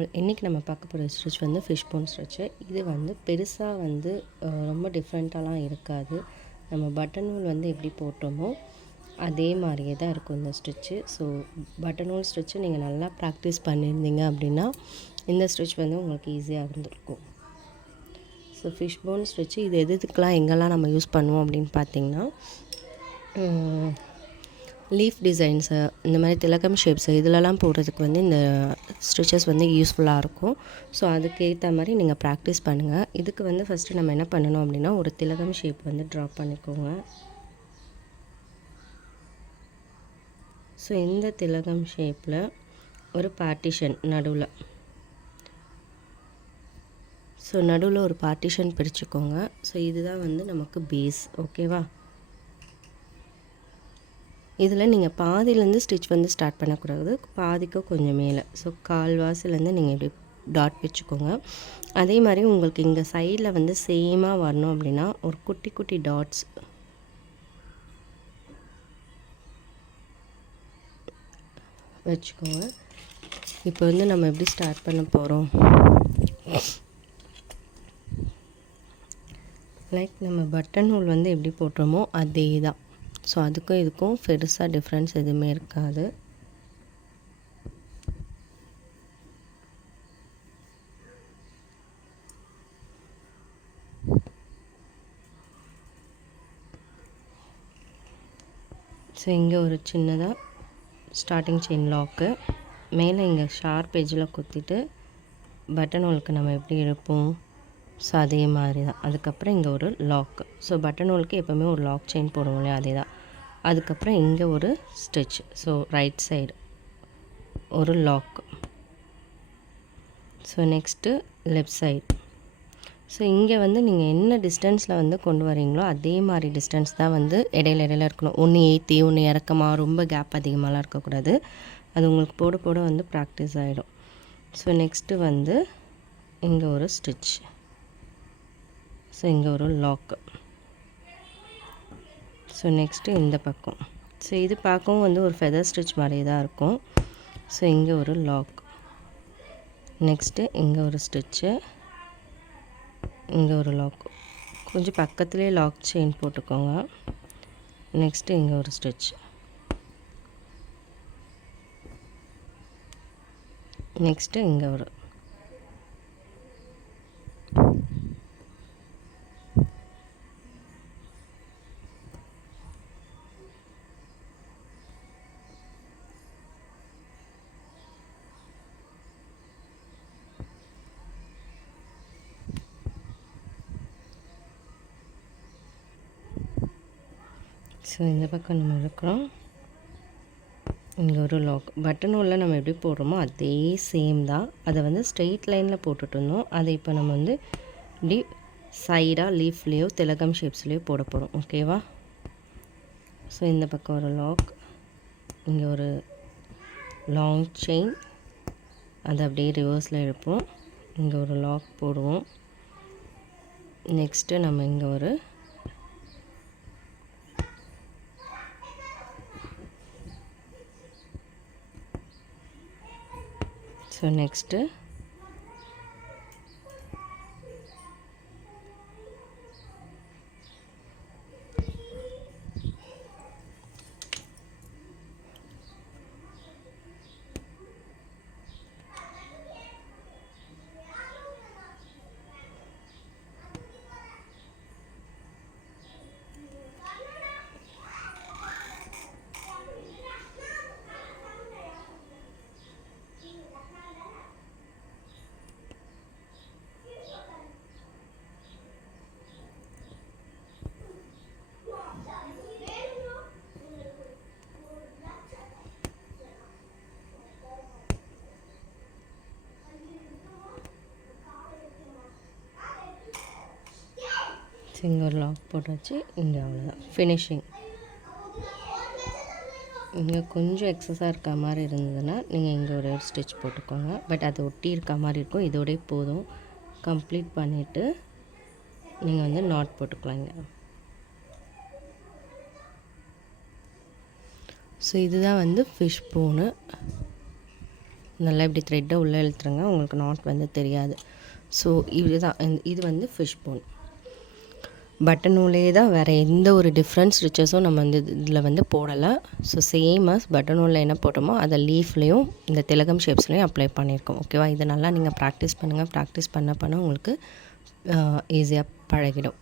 All, இன்றைக்கி நம்ம பார்க்க போகிற ஸ்டிச் வந்து ஃபிஷ் போன் ஸ்டிச்சு. இது வந்து பெருசாக வந்து ரொம்ப டிஃப்ரெண்ட்டாலாம் இருக்காது. நம்ம பட்டன் ஹோல் வந்து எப்படி போட்டோமோ அதே மாதிரியே தான் இருக்கும் இந்த stitch. So button whole stitch நீங்கள் நல்லா ப்ராக்டிஸ் பண்ணியிருந்தீங்க அப்படின்னா இந்த ஸ்டிச் வந்து உங்களுக்கு ஈஸியாக இருந்திருக்கும். ஸோ ஃபிஷ் போன் ஸ்டிச்சு இது எதுக்கெலாம் எங்கெல்லாம் நம்ம யூஸ் பண்ணுவோம் அப்படின்னு பார்த்திங்கன்னா, லீஃப் டிசைன்ஸு, இந்த மாதிரி திலகம் ஷேப்ஸு இதிலலாம் போடுறதுக்கு வந்து இந்த ஸ்டிச்சஸ் வந்து யூஸ்ஃபுல்லாக இருக்கும். ஸோ அதுக்கேற்ற மாதிரி நீங்கள் ப்ராக்டிஸ் பண்ணுங்கள். இதுக்கு வந்து ஃபஸ்ட்டு நம்ம என்ன பண்ணணும் அப்படின்னா, ஒரு திலகம் ஷேப் வந்து ட்ரா பண்ணிக்கோங்க. ஸோ இந்த திலகம் ஷேப்பில் ஒரு பார்ட்டிஷன் நடுவில், ஸோ நடுவில் ஒரு பார்ட்டிஷன் பிரிச்சுக்கோங்க. ஸோ இதுதான் வந்து நமக்கு பேஸ். ஓகேவா? இதில் நீங்கள் பாதியிலேருந்து ஸ்டிச் வந்து ஸ்டார்ட் பண்ணக்கூடாது, பாதிக்கு கொஞ்சம் மேலே. ஸோ கால்வாசிலேருந்து நீங்கள் இப்படி டாட் வச்சுக்கோங்க. அதே மாதிரி உங்களுக்கு இங்கே சைடில் வந்து சேமாக வரணும் அப்படின்னா ஒரு குட்டி குட்டி டாட்ஸ் வச்சுக்கோங்க. இப்போ வந்து நம்ம எப்படி ஸ்டார்ட் பண்ண போகிறோம், லைக் நம்ம பட்டன் ஹோல் வந்து எப்படி போட்டுறோமோ அதே தான். ஸோ அதுக்கும் இதுக்கும் பெருசாக டிஃப்ரென்ஸ் எதுவுமே இருக்காது. ஸோ இங்கே ஒரு சின்னதாக ஸ்டார்டிங் செயின் லாக்கு, மேலே இங்கே ஷார்ப் எஜ்ஜில் குத்திட்டு பட்டன் ஹோலுக்கு நம்ம எப்படி எடுப்போம், ஸோ அதே மாதிரி தான். அதுக்கப்புறம் இங்கே ஒரு லாக்கு. ஸோ பட்டன் ஹோலுக்கு எப்போவுமே ஒரு லாக் செயின் போடுவோம் இல்லையா, அதே தான். அதுக்கப்புறம் இங்கே ஒரு ஸ்டிச். ஸோ ரைட் சைடு ஒரு lock. So next left side. So இங்கே வந்து நீங்கள் என்ன டிஸ்டன்ஸில் வந்து கொண்டு வரீங்களோ அதே மாதிரி டிஸ்டன்ஸ் தான் வந்து இடையில இருக்கணும். ஒன்று ஏற்றி ஒன்று இறக்கமாக ரொம்ப கேப் அதிகமாகலாம் இருக்கக்கூடாது. அது உங்களுக்கு போட போட வந்து ப்ராக்டிஸ் ஆகிடும். ஸோ நெக்ஸ்ட்டு வந்து இங்கே ஒரு ஸ்டிச். ஸோ இங்கே ஒரு லாக்கு. ஸோ நெக்ஸ்ட்டு இந்த பக்கம். ஸோ இது பார்க்கவும் வந்து ஒரு ஃபெதர் ஸ்டிச் மாதிரி தான் இருக்கும். ஸோ இங்கே ஒரு லாக். நெக்ஸ்ட்டு இங்கே ஒரு ஸ்டிச்சு, இங்கே ஒரு லாக். கொஞ்சம் பக்கத்துலேயே லாக் செயின் போட்டுக்கோங்க. நெக்ஸ்ட்டு இங்கே ஒரு ஸ்டிச். நெக்ஸ்ட்டு இங்கே ஒரு. ஸோ இந்த பக்கம் நம்ம இருக்கிறோம். இங்கே ஒரு லாக். பட்டன் ஹோலில் நம்ம எப்படி போடுறோமோ அதே சேம் தான். அதை வந்து ஸ்ட்ரெயிட் லைனில் போட்டுட்டு இருந்தோம். அதை இப்போ நம்ம வந்து இப்படி சைடாக லீஃப்லேயோ திலகம் ஷேப்ஸ்லேயோ போட போகிறோம். ஓகேவா? ஸோ இந்த பக்கம் ஒரு லாக், இங்கே ஒரு லாங் செயின், அதை அப்படியே ரிவர்ஸில் எடுப்போம். இங்கே ஒரு லாக் போடுவோம். நெக்ஸ்ட்டு நம்ம இங்கே ஒரு ஸோ நெக்ஸ்ட்டு இங்கே ஒரு லாக் போட்டாச்சு. இங்கே அவ்வளோதான் ஃபினிஷிங். இங்கே கொஞ்சம் எக்ஸஸாக இருக்க மாதிரி இருந்ததுன்னா நீங்கள் இங்கே ஒரு ஸ்டிச் போட்டுக்கோங்க. பட் அது ஒட்டி இருக்க மாதிரி இருக்கும். இதோடய போதும். கம்ப்ளீட் பண்ணிவிட்டு நீங்கள் வந்து நாட் போட்டுக்கலாங்க. ஸோ இதுதான் வந்து ஃபிஷ் போனு. நல்லா இப்படி த்ரெட்டை உள்ளே இழுத்துருங்க, உங்களுக்கு நாட் வந்து தெரியாது. ஸோ இதுதான் இது வந்து ஃபிஷ் போன். பட்டன் நூலே தான், வேறு எந்த ஒரு டிஃப்ரெண்ட் ஸ்டிச்சஸும் நம்ம வந்து இதில் வந்து போடலை. ஸோ சேமஸ் பட்டன் நூலில் என்ன போட்டோமோ அதை லீஃப்லேயும் இந்த திலகம் ஷேப்ஸ்லேயும் அப்ளை பண்ணியிருக்கோம். ஓகேவா? இதை நல்லா நீங்கள் ப்ராக்டிஸ் பண்ணுங்கள். ப்ராக்டிஸ் பண்ண உங்களுக்கு ஈஸியாக பழகிடும்.